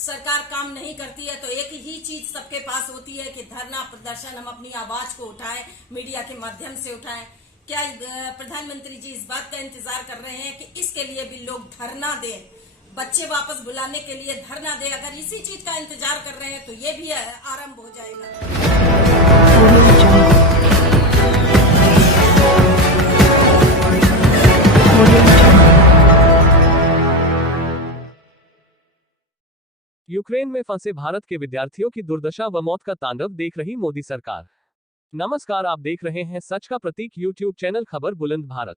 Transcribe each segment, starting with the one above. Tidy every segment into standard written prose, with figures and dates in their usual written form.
सरकार काम नहीं करती है तो एक ही चीज सबके पास होती है कि धरना प्रदर्शन, हम अपनी आवाज को उठाएं, मीडिया के माध्यम से उठाएं। क्या प्रधानमंत्री जी इस बात का इंतजार कर रहे हैं कि इसके लिए भी लोग धरना दें, बच्चे वापस बुलाने के लिए धरना दें? अगर इसी चीज का इंतजार कर रहे हैं तो ये भी आरंभ हो जाएगा। यूक्रेन में फंसे भारत के विद्यार्थियों की दुर्दशा व मौत का तांडव देख रही मोदी सरकार। नमस्कार, आप देख रहे हैं सच का प्रतीक यूट्यूब चैनल खबर बुलंद भारत।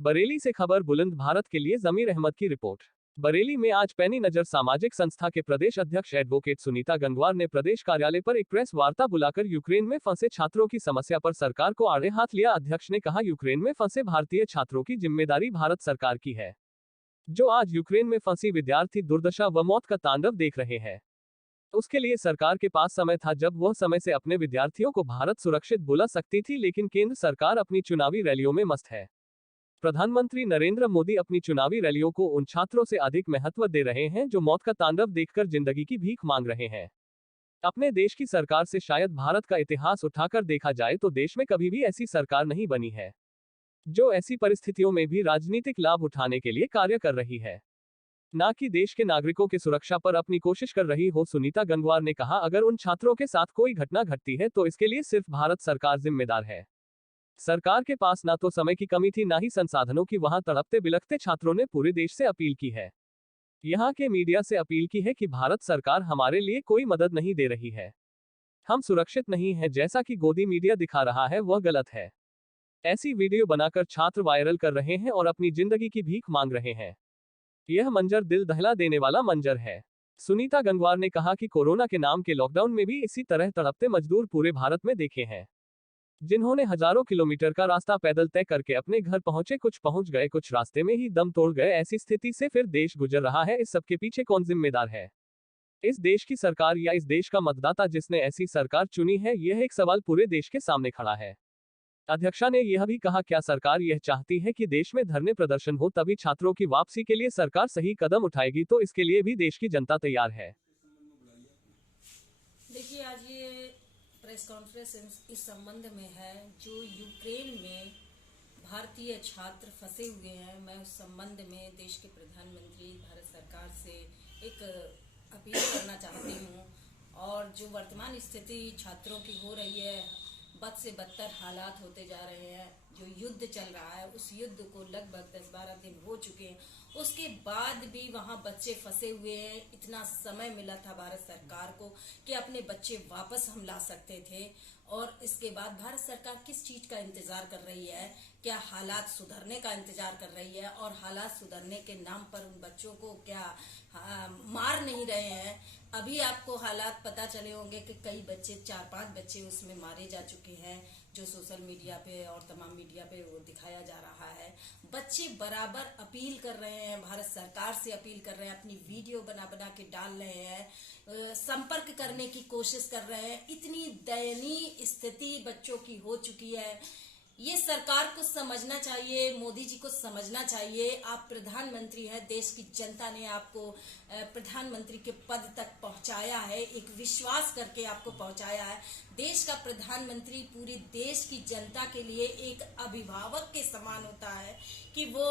बरेली से खबर बुलंद भारत के लिए जमीर अहमद की रिपोर्ट। बरेली में आज पैनी नजर सामाजिक संस्था के प्रदेश अध्यक्ष एडवोकेट सुनीता गंगवार ने प्रदेश कार्यालय पर एक प्रेस वार्ता बुलाकर यूक्रेन में फंसे छात्रों की समस्या पर सरकार को आड़े हाथ लिया। अध्यक्ष ने कहा, यूक्रेन में फंसे भारतीय छात्रों की जिम्मेदारी भारत सरकार की है, जो आज यूक्रेन में फंसी विद्यार्थी दुर्दशा व मौत का तांडव देख रहे हैं। उसके लिए सरकार के पास समय था जब वह समय से अपने विद्यार्थियों को भारत सुरक्षित बुला सकती थी, लेकिन केंद्र सरकार अपनी चुनावी रैलियों में मस्त है। प्रधानमंत्री नरेंद्र मोदी अपनी चुनावी रैलियों को उन छात्रों से अधिक महत्व दे रहे हैं जो मौत का तांडव देखकर जिंदगी की भीख मांग रहे हैं। अपने देश की सरकार से शायद भारत का इतिहास उठाकर देखा जाए तो देश में कभी भी ऐसी सरकार नहीं बनी है जो ऐसी परिस्थितियों में भी राजनीतिक लाभ उठाने के लिए कार्य कर रही है, ना कि देश के नागरिकों की सुरक्षा पर अपनी कोशिश कर रही हो। सुनीता गंगवार ने कहा, अगर उन छात्रों के साथ कोई घटना घटती है तो इसके लिए सिर्फ भारत सरकार जिम्मेदार है। सरकार के पास ना तो समय की कमी थी, ना ही संसाधनों की। वहां तड़पते बिलखते छात्रों ने पूरे देश से अपील की है, यहाँ के मीडिया से अपील की है कि भारत सरकार हमारे लिए कोई मदद नहीं दे रही है, हम सुरक्षित नहीं है। जैसा कि गोदी मीडिया दिखा रहा है वह गलत है। ऐसी वीडियो बनाकर छात्र वायरल कर रहे हैं और अपनी जिंदगी की भीख मांग रहे हैं। यह मंजर दिल दहला देने वाला मंजर है। सुनीता गंगवार ने कहा कि कोरोना के नाम के लॉकडाउन में भी इसी तरह तड़पते मजदूर पूरे भारत में देखे हैं, जिन्होंने हजारों किलोमीटर का रास्ता पैदल तय करके अपने घर पहुंचे। कुछ पहुंच गए, कुछ रास्ते में ही दम तोड़ गए। ऐसी स्थिति से फिर देश गुजर रहा है। इस सबके पीछे कौन जिम्मेदार है? इस देश की सरकार या इस देश का मतदाता जिसने ऐसी सरकार चुनी है? यह एक सवाल पूरे देश के सामने खड़ा है। अध्यक्षा ने यह भी कहा, क्या सरकार यह चाहती है कि देश में धरने प्रदर्शन हो तभी छात्रों की वापसी के लिए सरकार सही कदम उठाएगी? तो इसके लिए भी देश की जनता तैयार है। देखिए, आज ये प्रेस कॉन्फ्रेंस इस संबंध में है जो यूक्रेन में भारतीय छात्र फंसे हुए हैं। मैं उस संबंध में देश के प्रधानमंत्री भारत सरकार से एक अपील करना चाहती हूँ। और जो वर्तमान स्थिति छात्रों की हो रही है, बद से बदतर हालात होते जा रहे हैं। जो युद्ध चल रहा है उस युद्ध को लगभग 10-12 दिन हो चुके हैं, उसके बाद भी वहां बच्चे फंसे हुए हैं। इतना समय मिला था भारत सरकार को कि अपने बच्चे वापस हम ला सकते थे, और इसके बाद भारत सरकार किस चीज का इंतजार कर रही है? क्या हालात सुधरने का इंतजार कर रही है? और हालात सुधरने के नाम पर उन बच्चों को क्या मार नहीं रहे हैं? अभी आपको हालात पता चले होंगे कि कई बच्चे, 4-5 बच्चे उसमें मारे जा चुके हैं, जो सोशल मीडिया पे और तमाम मीडिया पे वो दिखाया जा रहा है। बच्चे बराबर अपील कर रहे हैं, भारत सरकार से अपील कर रहे हैं, अपनी वीडियो बना बना के डाल रहे हैं, संपर्क करने की कोशिश कर रहे हैं। इतनी दयनीय स्थिति बच्चों की हो चुकी है। ये सरकार को समझना चाहिए, मोदी जी को समझना चाहिए। आप प्रधानमंत्री हैं, देश की जनता ने आपको प्रधानमंत्री के पद तक पहुंचाया है, एक विश्वास करके आपको पहुंचाया है। देश का प्रधानमंत्री पूरे देश की जनता के लिए एक अभिभावक के समान होता है कि वो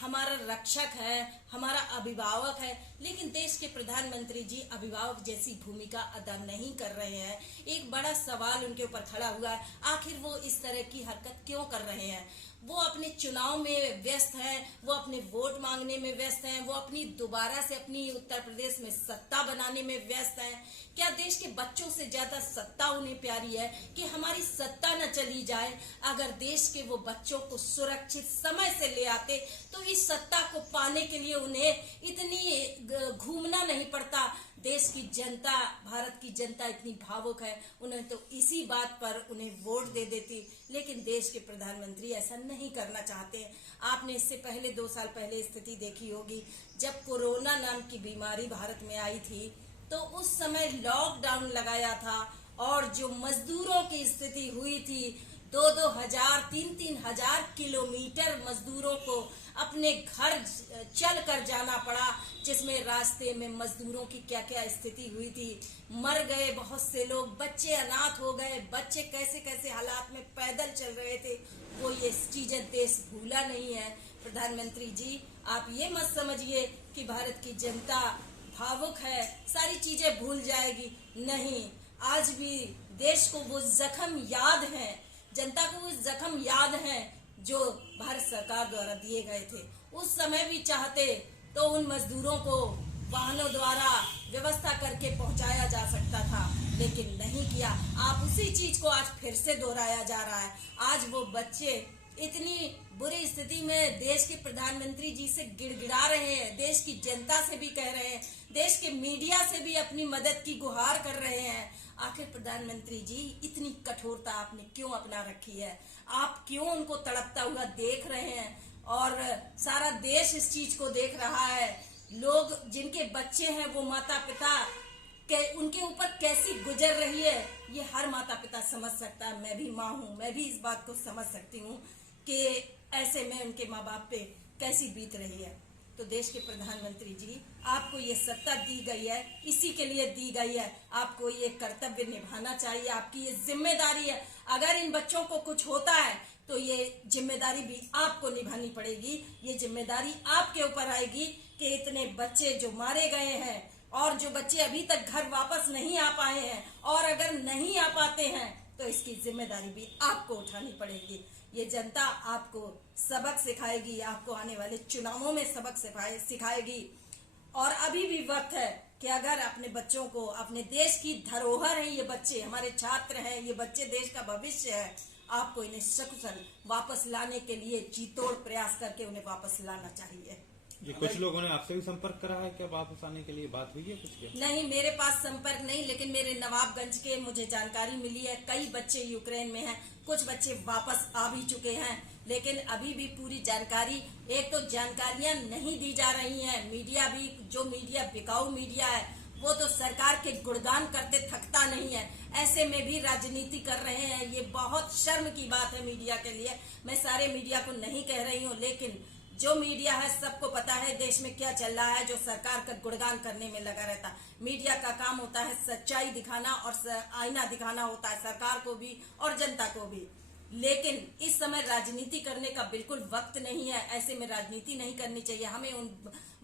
हमारा रक्षक है, हमारा अभिभावक है। लेकिन देश के प्रधानमंत्री जी अभिभावक जैसी भूमिका अदा नहीं कर रहे हैं। एक बड़ा सवाल उनके ऊपर खड़ा हुआ है, आखिर वो इस तरह की हरकत क्यों कर रहे हैं? वो अपने चुनाव में व्यस्त हैं, वो अपने वोट मांगने में व्यस्त हैं, वो अपनी दोबारा से अपनी उत्तर प्रदेश में सत्ता बनाने में व्यस्त हैं। क्या देश के बच्चों से ज्यादा सत्ता उन्हें प्यारी है कि हमारी सत्ता न चली जाए? अगर देश के वो बच्चों को सुरक्षित समय से ले आते तो इस सत्ता को पाने के लिए उन्हें इतनी घूमना नहीं पड़ता। देश की जनता, भारत की जनता इतनी भावुक है, उन्हें तो इसी बात पर उन्हें वोट दे देती। लेकिन देश के प्रधानमंत्री ऐसा नहीं करना चाहते। आपने इससे पहले 2 साल पहले स्थिति देखी होगी, जब कोरोना नाम की बीमारी भारत में आई थी तो उस समय लॉकडाउन लगाया था, और जो मजदूरों की स्थिति हुई थी, 2-2 हजार 3-3 हजार किलोमीटर मजदूरों को अपने घर चल कर जाना पड़ा, जिसमें रास्ते में मजदूरों की क्या क्या स्थिति हुई थी। मर गए बहुत से लोग, बच्चे अनाथ हो गए, बच्चे कैसे कैसे हालात में पैदल चल रहे थे। वो ये चीजें देश भूला नहीं है। प्रधानमंत्री जी, आप ये मत समझिए कि भारत की जनता भावुक है, सारी चीजें भूल जाएगी। नहीं, आज भी देश को वो जख्म याद है, जनता को वो जख्म याद है जो भारत सरकार द्वारा दिए गए थे। उस समय भी चाहते तो उन मजदूरों को वाहनों द्वारा व्यवस्था करके पहुंचाया जा सकता था, लेकिन नहीं किया। आप उसी चीज को आज फिर से दोहराया जा रहा है। आज वो बच्चे इतनी बुरी स्थिति में देश के प्रधानमंत्री जी से गिड़गिड़ा रहे हैं, देश की जनता से भी कह रहे हैं, देश के मीडिया से भी अपनी मदद की गुहार कर रहे हैं। आखिर प्रधानमंत्री जी, इतनी कठोरता आपने क्यों अपना रखी है? आप क्यों उनको तड़पता हुआ देख रहे हैं? और सारा देश इस चीज को देख रहा है। लोग जिनके बच्चे हैं वो माता पिता उनके ऊपर कैसी गुजर रही है, ये हर माता पिता समझ सकता है। मैं भी माँ हूँ, मैं भी इस बात को समझ सकती हूँ कि ऐसे में उनके माँ बाप पे कैसी बीत रही है। तो देश के प्रधानमंत्री जी, आपको ये सत्ता दी गई है, इसी के लिए दी गई है। आपको ये कर्तव्य निभाना चाहिए, आपकी ये जिम्मेदारी है। अगर इन बच्चों को कुछ होता है तो ये जिम्मेदारी भी आपको निभानी पड़ेगी। ये जिम्मेदारी आपके ऊपर आएगी कि इतने बच्चे जो मारे गए हैं और जो बच्चे अभी तक घर वापस नहीं आ पाए हैं, और अगर नहीं आ पाते हैं तो इसकी जिम्मेदारी भी आपको उठानी पड़ेगी। ये जनता आपको सबक सिखाएगी, आपको आने वाले चुनावों में सबक सिखाएगी। और अभी भी वक्त है कि अगर अपने बच्चों को, अपने देश की धरोहर है ये बच्चे, हमारे छात्र हैं, ये बच्चे देश का भविष्य है, आपको इन्हें सकुशल वापस लाने के लिए जी तोड़ प्रयास करके उन्हें वापस लाना चाहिए। जी, कुछ लोगों ने आपसे भी संपर्क करा है क्या वापस आने के लिए? बात हुई है कुछ क्या? नहीं, मेरे पास संपर्क नहीं, लेकिन मेरे नवाबगंज के मुझे जानकारी मिली है कई बच्चे यूक्रेन में हैं, कुछ बच्चे वापस आ भी चुके हैं, लेकिन अभी भी पूरी जानकारी, एक तो जानकारियां नहीं दी जा रही हैं। मीडिया भी, जो मीडिया बिकाऊ मीडिया है, वो तो सरकार के गुणगान करते थकता नहीं है, ऐसे में भी राजनीति कर रहे हैं। ये बहुत शर्म की बात है मीडिया के लिए। मैं सारे मीडिया को नहीं कह रही हूँ, लेकिन जो मीडिया है सबको पता है देश में क्या चल रहा है, जो सरकार का गुणगान करने में लगा रहता। मीडिया का काम होता है सच्चाई दिखाना और आईना दिखाना होता है सरकार को भी और जनता को भी। लेकिन इस समय राजनीति करने का बिल्कुल वक्त नहीं है। ऐसे में राजनीति नहीं करनी चाहिए। हमें उन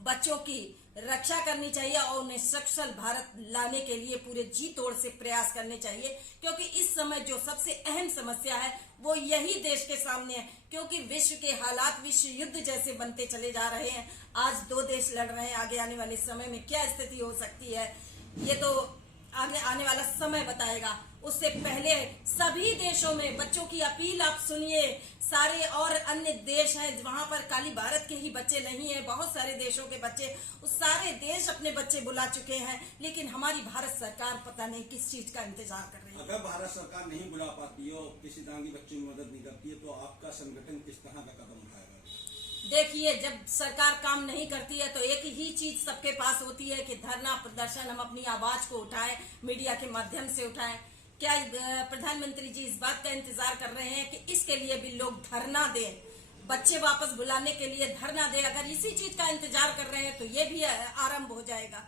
बच्चों की रक्षा करनी चाहिए और उन्हें सकुशल भारत लाने के लिए पूरे जी तोड़ से प्रयास करने चाहिए, क्योंकि इस समय जो सबसे अहम समस्या है वो यही देश के सामने है। क्योंकि विश्व के हालात विश्व युद्ध जैसे बनते चले जा रहे हैं। आज दो देश लड़ रहे हैं, आगे आने वाले समय में क्या स्थिति हो सकती है ये तो आगे आने वाला समय बताएगा। उससे पहले सभी देशों में बच्चों की अपील आप सुनिए। सारे और अन्य देश हैं वहां पर खाली भारत के ही बच्चे नहीं है, बहुत सारे देशों के बच्चे, उस सारे देश अपने बच्चे बुला चुके हैं, लेकिन हमारी भारत सरकार पता नहीं किस चीज का इंतजार कर रही है। अगर भारत सरकार नहीं बुला पाती है और किसी तरह की बच्चों की मदद नहीं करती है, तो आपका संगठन किस तरह का कदम उठाएगा? देखिए, जब सरकार काम नहीं करती है तो एक ही चीज सबके पास होती है कि धरना प्रदर्शन, हम अपनी आवाज को उठाएं, मीडिया के माध्यम से उठाएं। क्या प्रधानमंत्री जी इस बात का इंतजार कर रहे हैं कि इसके लिए भी लोग धरना दें, बच्चे वापस बुलाने के लिए धरना दें? अगर इसी चीज का इंतजार कर रहे हैं तो ये भी आरंभ हो जाएगा।